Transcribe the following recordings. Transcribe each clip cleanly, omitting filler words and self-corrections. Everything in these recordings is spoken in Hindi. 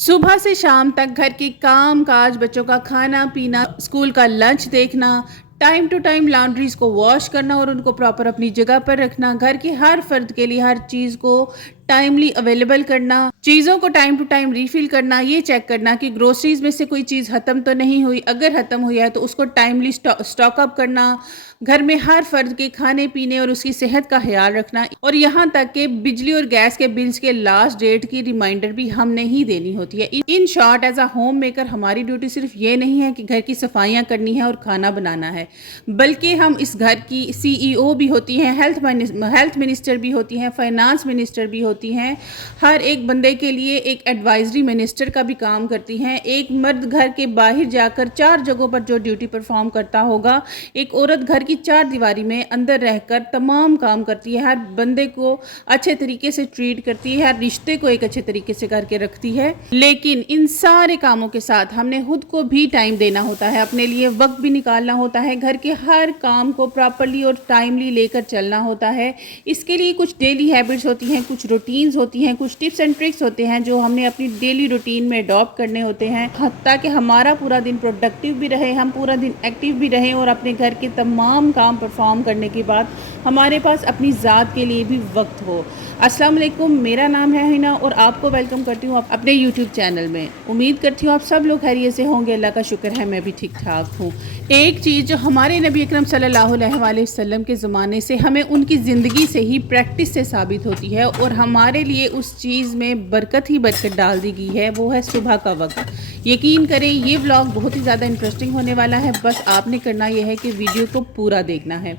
सुबह से शाम तक घर के काम काज, बच्चों का खाना पीना, स्कूल का लंच देखना, टाइम टू टाइम लॉन्ड्रीज को वॉश करना और उनको प्रॉपर अपनी जगह पर रखना, घर के हर फर्द के लिए हर चीज़ को टाइमली अवेलेबल करना, चीज़ों को टाइम टू टाइम रीफिल करना, ये चेक करना कि ग्रोसरीज में से कोई चीज़ ख़त्म तो नहीं हुई, अगर ख़त्म हुई है तो उसको टाइमली स्टॉक अप करना, घर में हर फर्द के खाने पीने और उसकी सेहत का ख्याल रखना, और यहाँ तक कि बिजली और गैस के बिल्स के लास्ट डेट की रिमाइंडर भी हमने ही देनी होती है। In short, as a home maker हमारी ड्यूटी सिर्फ ये नहीं है कि घर की सफाइयाँ करनी है और खाना बनाना है, बल्कि हम इस घर की CEO भी होती हैं, हेल्थ मिनिस्टर भी होती हैं, फाइनेंस मिनिस्टर भी होती हैं, हर एक बंदे के लिए एक एडवाइजरी मिनिस्टर का भी काम करती हैं। एक मर्द घर के बाहर जाकर 4 जगहों पर जो ड्यूटी परफॉर्म करता होगा, एक औरत घर की 4 दीवारी में अंदर रहकर तमाम काम करती है, हर बंदे को अच्छे तरीके से ट्रीट करती है, हर रिश्ते को एक अच्छे तरीके से करके रखती है। लेकिन इन सारे कामों के साथ हमने खुद को भी टाइम देना होता है, अपने लिए वक्त भी निकालना होता है, घर के हर काम को प्रॉपरली और टाइमली लेकर चलना होता है। इसके लिए कुछ डेली हैबिट्स होती हैं, कुछ रूटीन्स होती हैं, कुछ टिप्स एंड ट्रिक्स होते हैं जो हमने अपनी डेली रूटीन में अडॉप्ट करने होते हैं, ताकि हमारा पूरा दिन प्रोडक्टिव भी रहे, हम पूरा दिन एक्टिव भी रहें और अपने घर के तमाम काम परफॉर्म करने के बाद हमारे पास अपनी ज़ात के लिए भी वक्त हो। अस्सलाम वालेकुम, मेरा नाम है हिना और आपको वेलकम करती हूँ अपने YouTube चैनल में। उम्मीद करती हूँ आप सब लोग खैरियत से होंगे, अल्लाह का शुक्र है मैं भी ठीक ठाक हूँ। एक चीज़ जो हमारे नबी अकरम सल्लल्लाहु अलैहि वसल्लम के ज़माने से हमें उनकी ज़िंदगी से ही, प्रैक्टिस से साबित होती है और हमारे लिए उस चीज़ में बरकत ही बरकत डाल दी गई है, वो है सुबह का वक्त। यकीन करें ये व्लॉग बहुत ही ज़्यादा इंटरेस्टिंग होने वाला है, बस आपने करना यह है कि वीडियो को पूरा देखना है।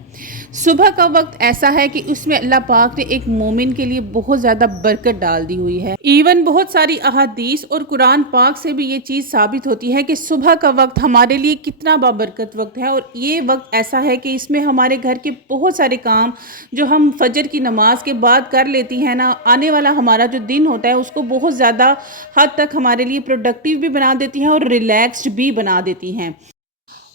सुबह का वक्त ऐसा है कि उसमें अल्लाह पाक ने एक मोमिन के लिए बहुत ज़्यादा बरकत डाल दी हुई है। इवन बहुत सारी अहादीस और कुरान पाक से भी ये चीज़ साबित होती है कि सुबह का वक्त हमारे लिए कितना बाबरकत वक्त है, और ये वक्त ऐसा है कि इसमें हमारे घर के बहुत सारे काम जो हम फजर की नमाज के बाद कर लेती हैं ना, आने वाला हमारा जो दिन होता है उसको बहुत ज़्यादा हद तक हमारे लिए प्रोडक्टिव भी बना देती हैं और रिलैक्स्ड भी बना देती हैं।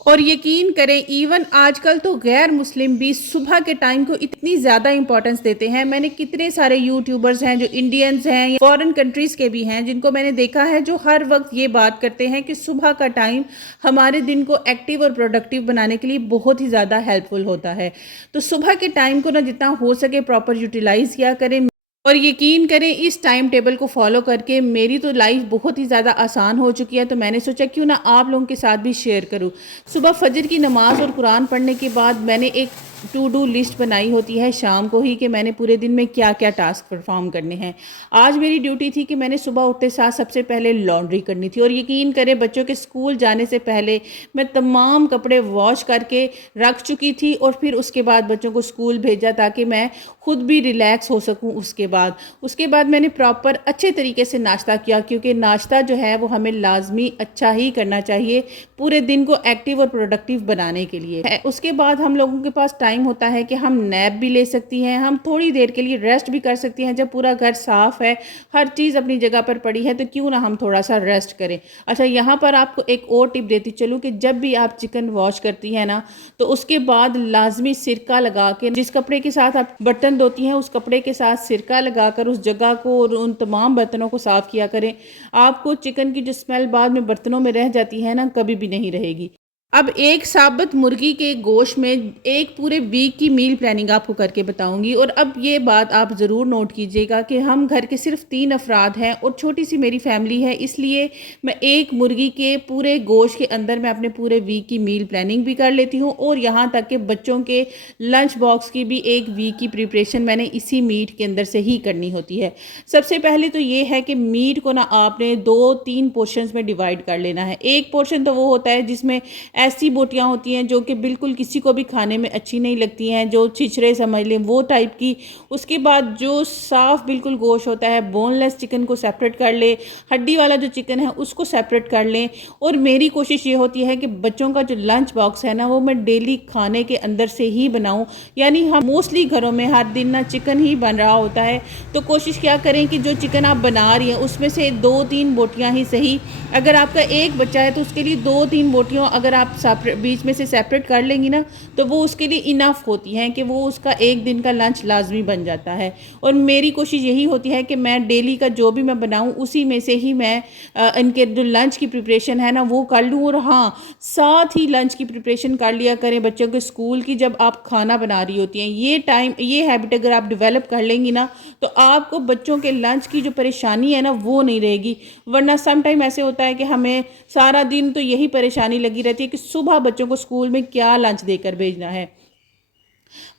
और यकीन करें इवन आजकल तो गैर मुस्लिम भी सुबह के टाइम को इतनी ज़्यादा इंपॉर्टेंस देते हैं। मैंने कितने सारे यूट्यूबर्स हैं जो इंडियंस हैं, फॉरेन कंट्रीज़ के भी हैं, जिनको मैंने देखा है जो हर वक्त ये बात करते हैं कि सुबह का टाइम हमारे दिन को एक्टिव और प्रोडक्टिव बनाने के लिए बहुत ही ज़्यादा हेल्पफुल होता है। तो सुबह के टाइम को ना जितना हो सके प्रॉपर यूटिलाइज़ किया करें, और यकीन करें इस टाइम टेबल को फॉलो करके मेरी तो लाइफ बहुत ही ज़्यादा आसान हो चुकी है। तो मैंने सोचा क्यों ना आप लोगों के साथ भी शेयर करूं। सुबह फजर की नमाज और कुरान पढ़ने के बाद मैंने एक टू डू लिस्ट बनाई होती है शाम को ही कि मैंने पूरे दिन में क्या क्या टास्क परफॉर्म करने हैं। आज मेरी ड्यूटी थी कि मैंने सुबह उठते साथ सबसे पहले लॉन्ड्री करनी थी, और यकीन करें बच्चों के स्कूल जाने से पहले मैं तमाम कपड़े वॉश करके रख चुकी थी, और फिर उसके बाद बच्चों को स्कूल भेजा ताकि मैं खुद भी रिलैक्स हो सकूं। उसके बाद मैंने प्रॉपर अच्छे तरीके से नाश्ता किया, क्योंकि नाश्ता जो है वो हमें लाजमी अच्छा ही करना चाहिए पूरे दिन को एक्टिव और प्रोडक्टिव बनाने के लिए। उसके बाद हम लोगों के पास टाइम होता है कि हम नैप भी ले सकती हैं, हम थोड़ी देर के लिए रेस्ट भी कर सकती हैं। जब पूरा घर साफ़ है, हर चीज़ अपनी जगह पर पड़ी है, तो क्यों ना हम थोड़ा सा रेस्ट करें। अच्छा, यहाँ पर आपको एक और टिप देती चलूँ कि जब भी आप चिकन वॉश करती हैं ना, तो उसके बाद लाजमी सिरका लगा के, जिस कपड़े के साथ आप बर्तन धोती हैं उस कपड़े के साथ सिरका लगाकर उस जगह को और उन तमाम बर्तनों को साफ़ किया करें। आपको चिकन की जो स्मेल बाद में बर्तनों में रह जाती है ना, कभी भी नहीं रहेगी। अब एक साबुत मुर्गी के गोश्त में एक पूरे वीक की मील प्लानिंग आपको करके बताऊंगी। और अब ये बात आप ज़रूर नोट कीजिएगा कि हम घर के सिर्फ 3 अफराद हैं और छोटी सी मेरी फैमिली है, इसलिए मैं एक मुर्गी के पूरे गोश्त के अंदर मैं अपने पूरे वीक की मील प्लानिंग भी कर लेती हूँ, और यहाँ तक कि बच्चों के लंच बॉक्स की भी एक वीक की प्रिपरेशन मैंने इसी मीट के अंदर से ही करनी होती है। सबसे पहले तो ये है कि मीट को ना आपने 2-3 पोर्शंस में डिवाइड कर लेना है। एक पोर्शन तो वो होता है जिसमें ऐसी बोटियां होती हैं जो कि बिल्कुल किसी को भी खाने में अच्छी नहीं लगती हैं, जो छिछरे समझ लें वो टाइप की। उसके बाद जो साफ़ बिल्कुल गोश्त होता है, बोनलेस चिकन को सेपरेट कर ले, हड्डी वाला जो चिकन है उसको सेपरेट कर लें। और मेरी कोशिश ये होती है कि बच्चों का जो लंच बॉक्स है ना, वो मैं डेली खाने के अंदर से ही बनाऊं। यानी हम मोस्टली घरों में हर दिन ना चिकन ही बन रहा होता है, तो कोशिश क्या करें कि जो चिकन आप बना रही हैं उसमें से 2-3 बोटियाँ ही सही, अगर आपका एक बच्चा है तो उसके लिए 2-3 बोटियों अगर आप आप बीच में से सेपरेट कर लेंगी ना, तो वो उसके लिए इनफ होती हैं कि वो उसका एक दिन का लंच लाजमी बन जाता है। और मेरी कोशिश यही होती है कि मैं डेली का जो भी मैं बनाऊँ उसी में से ही मैं इनके जो लंच की प्रिपरेशन है ना वो कर लूँ। और हाँ, साथ ही लंच की प्रिपरेशन कर लिया करें बच्चों के स्कूल की। जब आप खाना बना रही होती हैं, ये हैबिट अगर आप डेवलप कर लेंगी ना, तो आपको बच्चों के लंच की जो परेशानी है ना वो नहीं रहेगी। वरना सम टाइम ऐसे होता है कि हमें सारा दिन तो यही परेशानी लगी रहती है कि सुबह बच्चों को स्कूल में क्या लंच देकर भेजना है।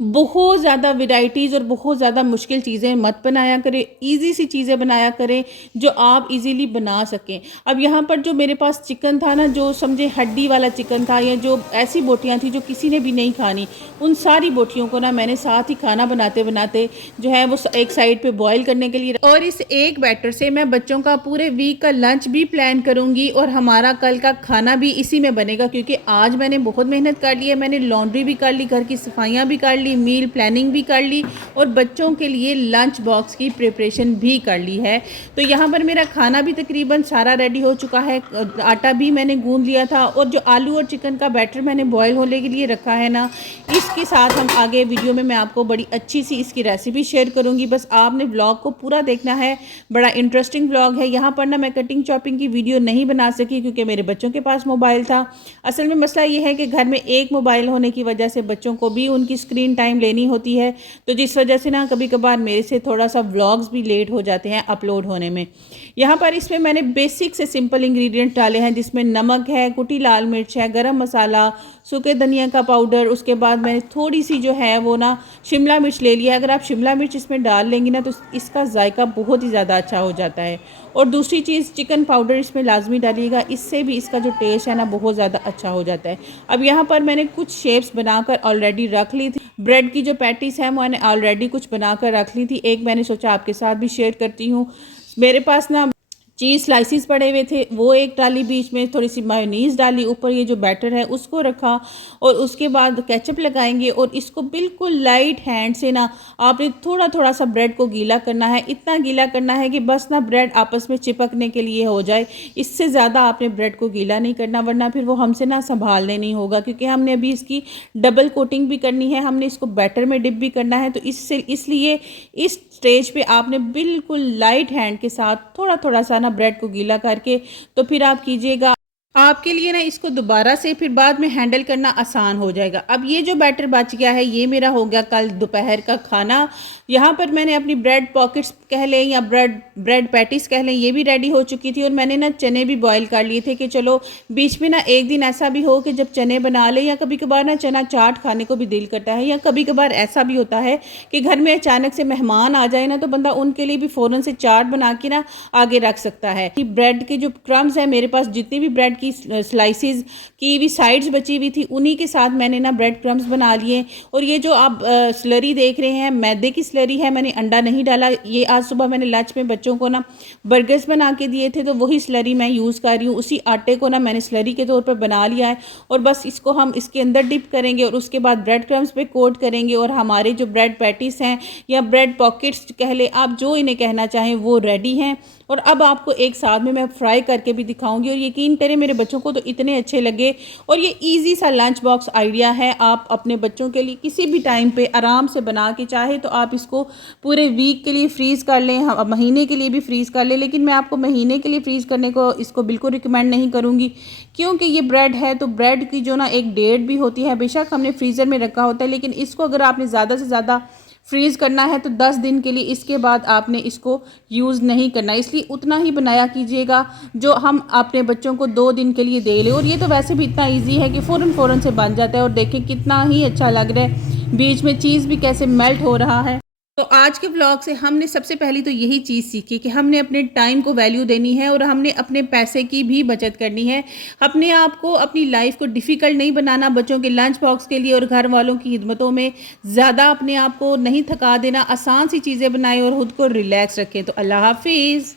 बहुत ज़्यादा वैराइटीज़ और बहुत ज़्यादा मुश्किल चीज़ें मत बनाया करें, ईज़ी सी चीज़ें बनाया करें जो आप इजीली बना सकें। अब यहाँ पर जो मेरे पास चिकन था ना, जो समझे हड्डी वाला चिकन था, या जो ऐसी बोटियाँ थी जो किसी ने भी नहीं खानी, उन सारी बोटियों को ना मैंने साथ ही खाना बनाते बनाते जो है वो एक साइड पे बॉईल करने के लिए। और इस एक बैटर से मैं बच्चों का पूरे वीक का लंच भी प्लान करूँगी और हमारा कल का खाना भी इसी में बनेगा। क्योंकि आज मैंने बहुत मेहनत कर ली है, मैंने लॉन्ड्री भी कर ली, घर की सफाइयाँ भी कर ली, मील प्लानिंग भी कर ली और बच्चों के लिए लंच बॉक्स की प्रिपरेशन भी कर ली है। तो यहाँ पर मेरा खाना भी तकरीबन सारा रेडी हो चुका है। आटा भी मैंने गूंद लिया था और जो आलू और चिकन का बैटर मैंने बॉयल होने के लिए रखा है ना, इसके साथ हम आगे वीडियो में मैं आपको बड़ी अच्छी सी इसकी रेसिपी शेयर करूँगी। बस आपने व्लॉग को पूरा देखना है, बड़ा इंटरेस्टिंग व्लॉग है। यहाँ पर ना मैं कटिंग चॉपिंग की वीडियो नहीं बना सकी क्योंकि मेरे बच्चों के पास मोबाइल था। असल में मसला ये है कि घर में एक मोबाइल होने की वजह से बच्चों को भी उनकी स्क्रीन टाइम लेनी होती है, तो जिस वजह से ना कभी कभार मेरे से थोड़ा सा व्लॉग्स भी लेट हो जाते हैं अपलोड होने में। यहाँ पर इसमें मैंने बेसिक से सिंपल इंग्रेडिएंट डाले हैं, जिसमें नमक है, कुटी लाल मिर्च है, गरम मसाला, सूखे धनिया का पाउडर, उसके बाद मैंने थोड़ी सी जो है वो ना शिमला मिर्च ले लिया है। अगर आप शिमला मिर्च इसमें डाल लेंगी ना तो इसका जायका बहुत ही ज़्यादा अच्छा हो जाता है। और दूसरी चीज़, चिकन पाउडर इसमें लाजमी डालिएगा, इससे भी इसका जो टेस्ट है ना बहुत ज़्यादा अच्छा हो जाता है। अब यहाँ पर मैंने कुछ शेप्स बनाकर ऑलरेडी रख ली थी। ब्रेड की जो पैटीज है मैंने ऑलरेडी कुछ बनाकर रख ली थी। एक मैंने सोचा आपके साथ भी शेयर करती हूँ। मेरे पास ना चीज़ स्लाइसिस पड़े हुए थे, वो एक डाली, बीच में थोड़ी सी मायोनीज़ डाली, ऊपर ये जो बैटर है उसको रखा और उसके बाद केचप लगाएंगे और इसको बिल्कुल लाइट हैंड से ना आपने थोड़ा थोड़ा सा ब्रेड को गीला करना है। इतना गीला करना है कि बस ना ब्रेड आपस में चिपकने के लिए हो जाए, इससे ज़्यादा आपने ब्रेड को गीला नहीं करना, वरना फिर वो हमसे ना संभालने नहीं होगा। क्योंकि हमने अभी इसकी डबल कोटिंग भी करनी है, हमने इसको बैटर में डिप भी करना है। तो इसलिए इस स्टेज पे आपने बिल्कुल लाइट हैंड के साथ थोड़ा थोड़ा सा ना ब्रेड को गीला करके तो फिर आप कीजिएगा। आपके लिए ना इसको दोबारा से फिर बाद में हैंडल करना आसान हो जाएगा। अब ये जो बैटर बच गया है ये मेरा हो गया कल दोपहर का खाना। यहाँ पर मैंने अपनी ब्रेड पॉकेट्स कह लें या ब्रेड पैटीज कह लें, ये भी रेडी हो चुकी थी। और मैंने ना चने भी बॉईल कर लिए थे कि चलो बीच में ना एक दिन ऐसा भी हो कि जब चने बना ले, या कभी कभार ना चना चाट खाने को भी दिल करता है, या कभी कभार ऐसा भी होता है कि घर में अचानक से मेहमान आ जाए ना तो बंदा उनके लिए भी फ़ौरन से चाट बना के ना आगे रख सकता है। ब्रेड के जो क्रम्स हैं मेरे पास, जितनी भी ब्रेड की स्लाइसिस की भी साइड्स बची हुई थी उन्हीं के साथ मैंने ना ब्रेड क्रम्स बना लिए। और ये जो आप स्लरी देख रहे हैं मैदे की स्लरी है, मैंने अंडा नहीं डाला। ये आज सुबह मैंने लंच में बच्चों को ना बर्गर्स बना के दिए थे तो वही स्लरी मैं यूज़ कर रही हूँ। उसी आटे को ना मैंने स्लरी के तौर पर बना लिया है और बस इसको हम इसके अंदर डिप करेंगे और उसके बाद ब्रेड क्रम्स पे कोट करेंगे और हमारे जो ब्रेड पैटीज हैं या ब्रेड पॉकेट्स कह ले, आप जो इन्हें कहना चाहें, वो रेडी हैं। और अब आपको एक साथ में मैं फ्राई करके भी दिखाऊंगी और यकीन करें मेरे बच्चों को तो इतने अच्छे लगे। और ये इजी सा लंच बॉक्स आइडिया है, आप अपने बच्चों के लिए किसी भी टाइम पे आराम से बना के, चाहे तो आप इसको पूरे वीक के लिए फ्रीज़ कर लें, महीने के लिए भी फ्रीज़ कर लें। लेकिन मैं आपको महीने के लिए फ्रीज़ करने को इसको बिल्कुल रिकमेंड नहीं करूँगी, क्योंकि ये ब्रेड है तो ब्रेड की जो ना एक डेट भी होती है। बेशक हमने फ्रीज़र में रखा होता है, लेकिन इसको अगर आपने ज़्यादा से ज़्यादा फ्रीज़ करना है तो 10 दिन के लिए, इसके बाद आपने इसको यूज़ नहीं करना। इसलिए उतना ही बनाया कीजिएगा जो हम अपने बच्चों को 2 दिन के लिए दे लें। और ये तो वैसे भी इतना इजी है कि फ़ौरन से बन जाता है। और देखें कितना ही अच्छा लग रहा है, बीच में चीज़ भी कैसे मेल्ट हो रहा है। तो आज के व्लॉग से हमने सबसे पहली तो यही चीज़ सीखी कि हमने अपने टाइम को वैल्यू देनी है और हमने अपने पैसे की भी बचत करनी है। अपने आप को, अपनी लाइफ को डिफ़िकल्ट नहीं बनाना बच्चों के लंच बॉक्स के लिए और घर वालों की खिदमतों में ज़्यादा अपने आप को नहीं थका देना। आसान सी चीज़ें बनाएं और ख़ुद को रिलैक्स रखें। तो अल्लाह हाफिज़।